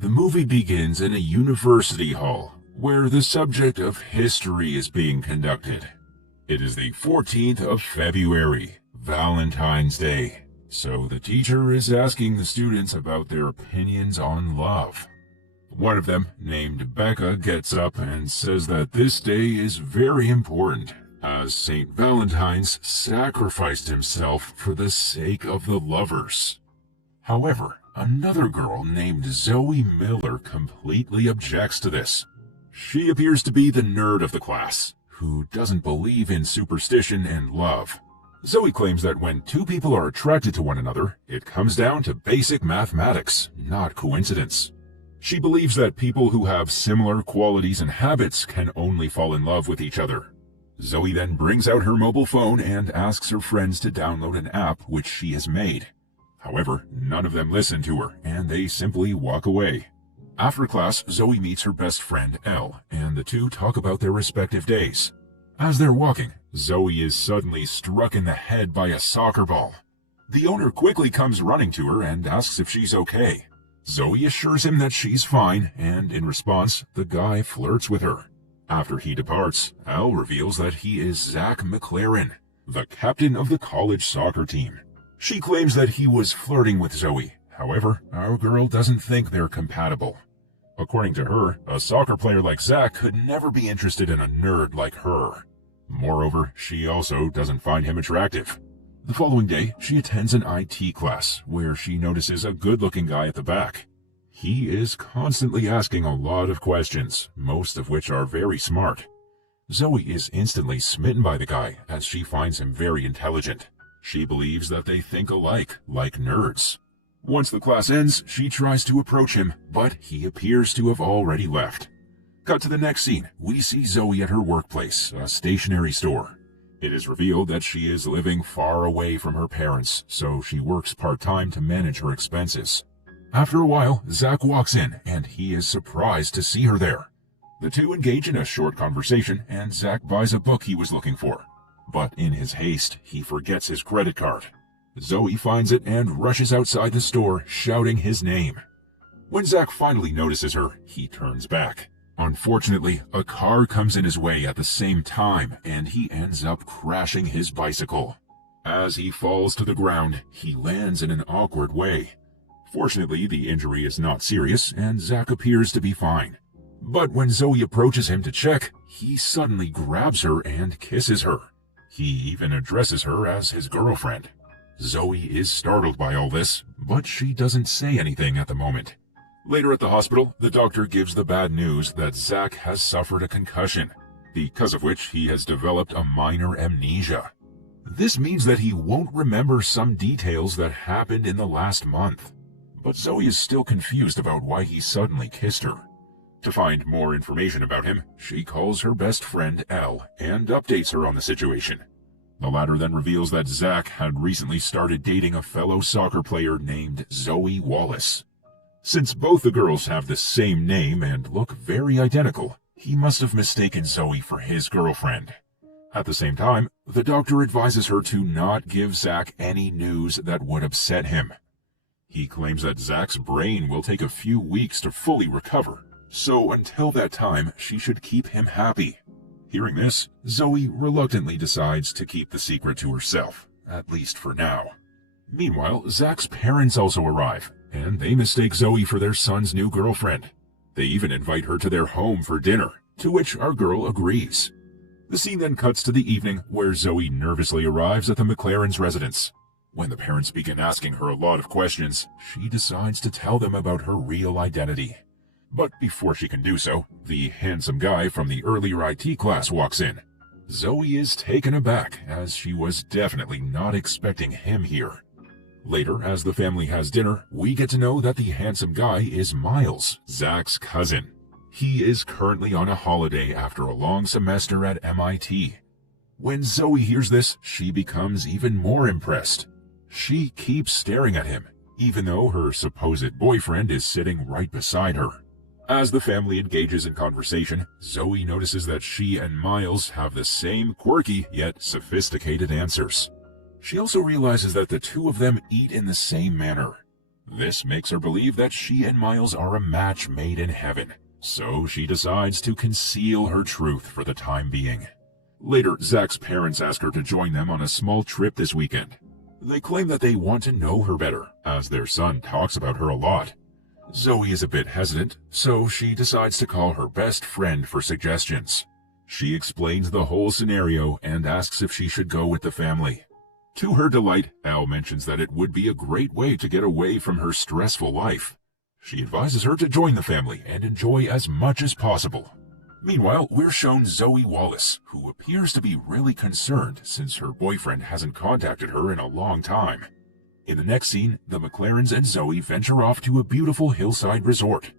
The movie begins in a university hall, where the subject of history is being conducted. It is the 14th of February, Valentine's Day, so the teacher is asking the students about their opinions on love. One of them, named Becca, gets up and says that this day is very important, as Saint Valentine's sacrificed himself for the sake of the lovers. However, another girl named Zoey Miller completely objects to this. She appears to be the nerd of the class, who doesn't believe in superstition and love. Zoey claims that when two people are attracted to one another, it comes down to basic mathematics, not coincidence. She believes that people who have similar qualities and habits can only fall in love with each other. Zoey then brings out her mobile phone and asks her friends to download an app which she has made. However, none of them listen to her, and they simply walk away. After class, Zoey meets her best friend, Elle, and the two talk about their respective days. As they're walking, Zoey is suddenly struck in the head by a soccer ball. The owner quickly comes running to her and asks if she's okay. Zoey assures him that she's fine, and in response, the guy flirts with her. After he departs, Elle reveals that he is Zach McLaren, the captain of the college soccer team. She claims that he was flirting with Zoey. However, our girl doesn't think they're compatible. According to her, a soccer player like Zach could never be interested in a nerd like her. Moreover, she also doesn't find him attractive. The following day, she attends an IT class, where she notices a good-looking guy at the back. He is constantly asking a lot of questions, most of which are very smart. Zoey is instantly smitten by the guy, as she finds him very intelligent. She believes that they think alike, like nerds. Once the class ends, she tries to approach him, but he appears to have already left. Cut to the next scene. We see Zoey at her workplace, a stationery store. It is revealed that she is living far away from her parents, so she works part-time to manage her expenses. After a while, Zach walks in, and he is surprised to see her there. The two engage in a short conversation, and Zach buys a book he was looking for. But in his haste, he forgets his credit card. Zoey finds it and rushes outside the store, shouting his name. When Zach finally notices her, he turns back. Unfortunately, a car comes in his way at the same time, and he ends up crashing his bicycle. As he falls to the ground, he lands in an awkward way. Fortunately, the injury is not serious, and Zach appears to be fine. But when Zoey approaches him to check, he suddenly grabs her and kisses her. He even addresses her as his girlfriend. Zoey is startled by all this, but she doesn't say anything at the moment. Later at the hospital, the doctor gives the bad news that Zach has suffered a concussion, because of which he has developed a minor amnesia. This means that he won't remember some details that happened in the last month. But Zoey is still confused about why he suddenly kissed her. To find more information about him, she calls her best friend Elle and updates her on the situation. The latter then reveals that Zach had recently started dating a fellow soccer player named Zoe Wallace. Since both the girls have the same name and look very identical, he must have mistaken Zoey for his girlfriend. At the same time, the doctor advises her to not give Zach any news that would upset him. He claims that Zach's brain will take a few weeks to fully recover, so until that time, she should keep him happy. Hearing this, Zoey reluctantly decides to keep the secret to herself, at least for now. Meanwhile, Zach's parents also arrive, and they mistake Zoey for their son's new girlfriend. They even invite her to their home for dinner, to which our girl agrees. The scene then cuts to the evening where Zoey nervously arrives at the McLaren's residence. When the parents begin asking her a lot of questions, she decides to tell them about her real identity. But before she can do so, the handsome guy from the earlier IT class walks in. Zoey is taken aback, as she was definitely not expecting him here. Later, as the family has dinner, we get to know that the handsome guy is Miles, Zach's cousin. He is currently on a holiday after a long semester at MIT. When Zoey hears this, she becomes even more impressed. She keeps staring at him, even though her supposed boyfriend is sitting right beside her. As the family engages in conversation, Zoey notices that she and Miles have the same quirky yet sophisticated answers. She also realizes that the two of them eat in the same manner. This makes her believe that she and Miles are a match made in heaven, so she decides to conceal her truth for the time being. Later, Zach's parents ask her to join them on a small trip this weekend. They claim that they want to know her better, as their son talks about her a lot. Zoey is a bit hesitant, so she decides to call her best friend for suggestions. She explains the whole scenario and asks if she should go with the family. To her delight, Elle mentions that it would be a great way to get away from her stressful life. She advises her to join the family and enjoy as much as possible. Meanwhile, we're shown Zoe Wallace, who appears to be really concerned since her boyfriend hasn't contacted her in a long time. In the next scene, the McLarens and Zoe venture off to a beautiful hillside resort.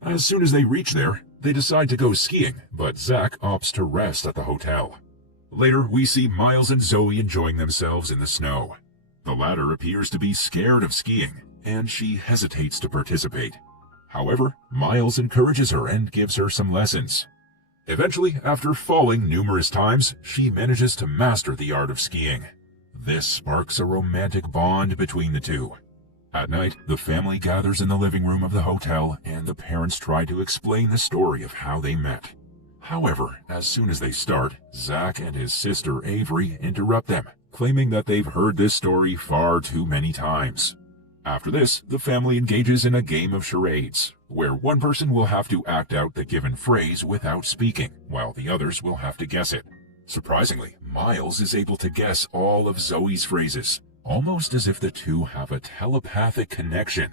As soon as they reach there, they decide to go skiing, but Zach opts to rest at the hotel. Later, we see Miles and Zoe enjoying themselves in the snow. The latter appears to be scared of skiing, and she hesitates to participate. However, Miles encourages her and gives her some lessons. Eventually, after falling numerous times, she manages to master the art of skiing. This sparks a romantic bond between the two. At night, the family gathers in the living room of the hotel, and the parents try to explain the story of how they met. However, as soon as they start, Zach and his sister Avery interrupt them, claiming that they've heard this story far too many times. After this, the family engages in a game of charades, where one person will have to act out the given phrase without speaking, while the others will have to guess it. Surprisingly, Miles is able to guess all of Zoe's phrases, almost as if the two have a telepathic connection.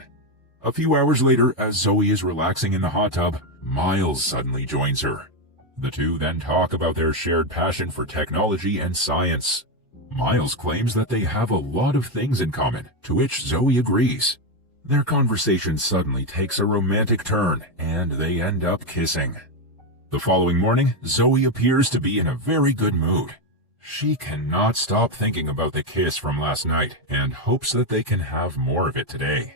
A few hours later, as Zoe is relaxing in the hot tub, Miles suddenly joins her. The two then talk about their shared passion for technology and science. Miles claims that they have a lot of things in common, to which Zoe agrees. Their conversation suddenly takes a romantic turn, and they end up kissing. The following morning, Zoe appears to be in a very good mood. She cannot stop thinking about the kiss from last night, and hopes that they can have more of it today.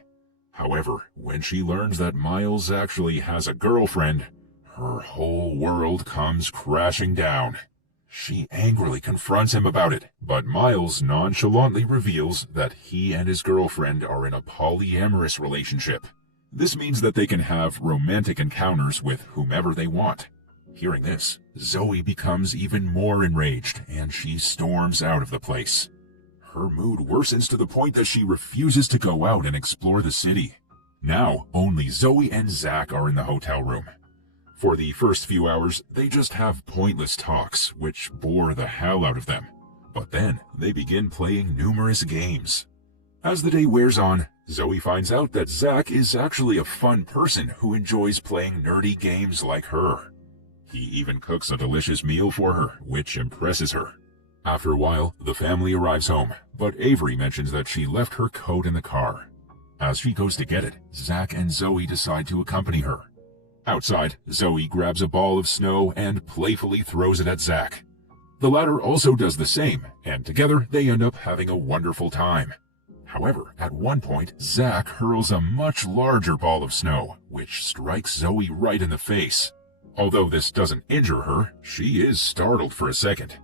However, when she learns that Miles actually has a girlfriend, her whole world comes crashing down. She angrily confronts him about it, but Miles nonchalantly reveals that he and his girlfriend are in a polyamorous relationship. This means that they can have romantic encounters with whomever they want. Hearing this, Zoe becomes even more enraged, and she storms out of the place. Her mood worsens to the point that she refuses to go out and explore the city. Now, only Zoe and Zach are in the hotel room. For the first few hours, they just have pointless talks, which bore the hell out of them. But then, they begin playing numerous games. As the day wears on, Zoe finds out that Zach is actually a fun person who enjoys playing nerdy games like her. He even cooks a delicious meal for her, which impresses her. After a while, the family arrives home, but Avery mentions that she left her coat in the car. As she goes to get it, Zach and Zoe decide to accompany her. Outside, Zoe grabs a ball of snow and playfully throws it at Zach. The latter also does the same, and together they end up having a wonderful time. However, at one point, Zach hurls a much larger ball of snow, which strikes Zoe right in the face. Although this doesn't injure her, she is startled for a second.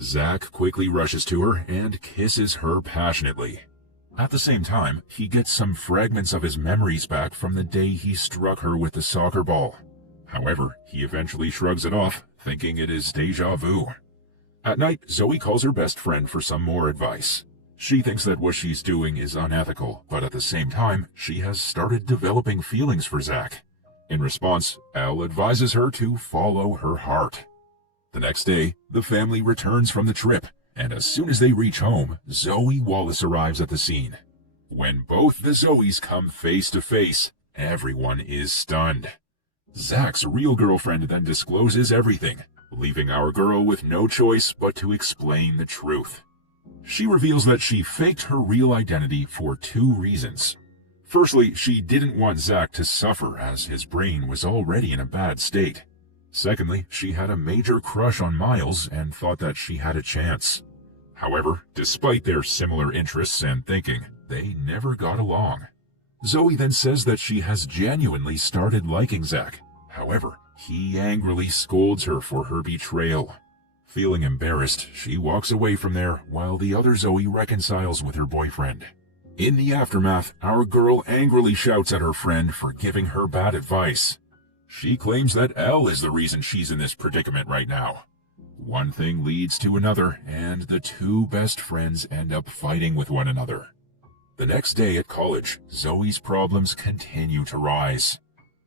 Zach quickly rushes to her and kisses her passionately. At the same time, he gets some fragments of his memories back from the day he struck her with the soccer ball. However, he eventually shrugs it off, thinking it is déjà vu. At night, Zoe calls her best friend for some more advice. She thinks that what she's doing is unethical, but at the same time, she has started developing feelings for Zach. In response, Elle advises her to follow her heart. The next day, the family returns from the trip, and as soon as they reach home, Zoe Wallace arrives at the scene. When both the Zoes come face to face, everyone is stunned. Zach's real girlfriend then discloses everything, leaving our girl with no choice but to explain the truth. She reveals that she faked her real identity for two reasons. Firstly, she didn't want Zach to suffer as his brain was already in a bad state. Secondly, she had a major crush on Miles and thought that she had a chance. However, despite their similar interests and thinking, they never got along. Zoe then says that she has genuinely started liking Zach. However, he angrily scolds her for her betrayal. Feeling embarrassed, she walks away from there while the other Zoe reconciles with her boyfriend. In the aftermath, our girl angrily shouts at her friend for giving her bad advice. She claims that Elle is the reason she's in this predicament right now. One thing leads to another, and the two best friends end up fighting with one another. The next day at college, Zoey's problems continue to rise.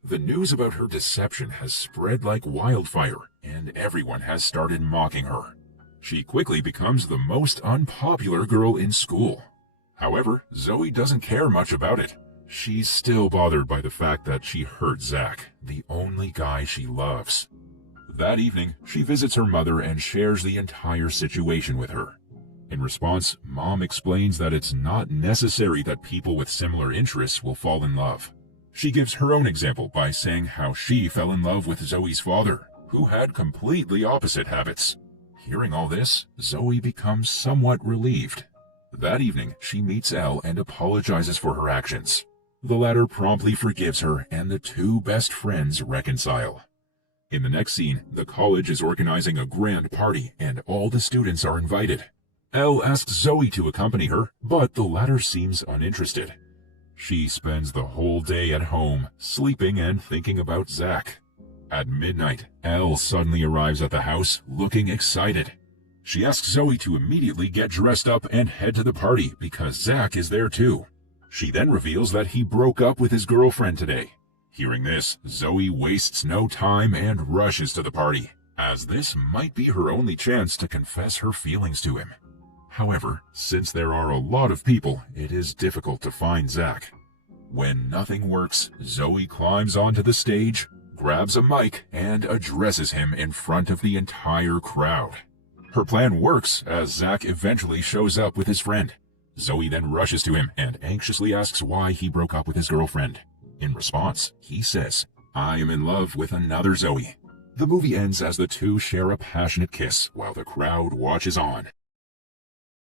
The news about her deception has spread like wildfire, and everyone has started mocking her. She quickly becomes the most unpopular girl in school. However, Zoey doesn't care much about it. She's still bothered by the fact that she hurt Zach, the only guy she loves. That evening, she visits her mother and shares the entire situation with her. In response, Mom explains that it's not necessary that people with similar interests will fall in love. She gives her own example by saying how she fell in love with Zoey's father, who had completely opposite habits. Hearing all this, Zoey becomes somewhat relieved. That evening, she meets Elle and apologizes for her actions. The latter promptly forgives her, and the two best friends reconcile. In the next scene, the college is organizing a grand party, and all the students are invited. Elle asks Zoey to accompany her, but the latter seems uninterested. She spends the whole day at home, sleeping and thinking about Zach. At midnight, Elle suddenly arrives at the house, looking excited. She asks Zoey to immediately get dressed up and head to the party because Zach is there too. She then reveals that he broke up with his girlfriend today. Hearing this, Zoey wastes no time and rushes to the party, as this might be her only chance to confess her feelings to him. However, since there are a lot of people, it is difficult to find Zach. When nothing works, Zoey climbs onto the stage, grabs a mic, and addresses him in front of the entire crowd. Her plan works as Zach eventually shows up with his friend. Zoey then rushes to him and anxiously asks why he broke up with his girlfriend. In response, he says, "I am in love with another Zoey." The movie ends as the two share a passionate kiss while the crowd watches on.